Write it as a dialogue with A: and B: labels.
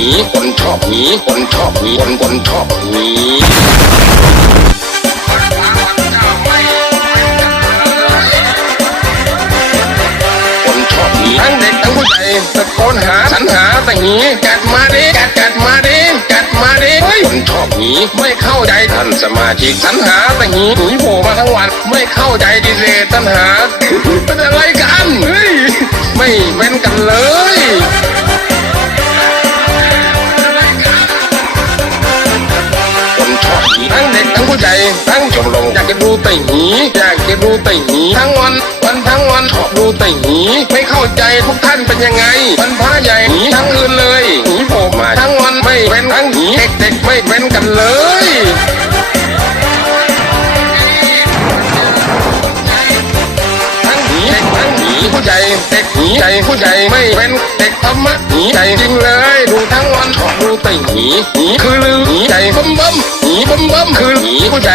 A: หีคนชอบหีคนชอบหีคนคนชอบหีคนชอบหนีทั้งเด็กทั้งผู้ใหญ่ตะโกนหาสรรหาแต่หนีกัดมาดิกัดกัดมาดิกัดมาดิคนชอบหนีไม่เข้าใจท่านสมาชิกสรรหาแต่หนีหนีโผล่มาทั้งวัน ไม่เข้าใจดิเรกตัณหาเป็นอะไรกันเฮ้ยไม่เว้นกันเลย ผู้ใหญ่ทั้งชมรมอยากจะดูแต่หนีอยากจะดูแต่หนีทั้งวันวันทั้งวันชอบดูแต่หนีไม่เข้าใจทุกท่านเป็นยังไงวันพระใหญ่หนีทั้งอื่นเลยหนีโผล่มาทั้งวันไม่เว้นทั้งหนีเด็กๆไม่เว้นกันเลยหนีเด็กหนีผู้ใหญ่เด็กหนีใจผู้ใหญ่ไม่เป็นเด็กธรรมะหนีใจจริงเลย ดูทั้งวันชอบดูแต่หนีหนีคือลือหนีใจบัมบัม บึ้มบึ้มคือหนีผู้ใจ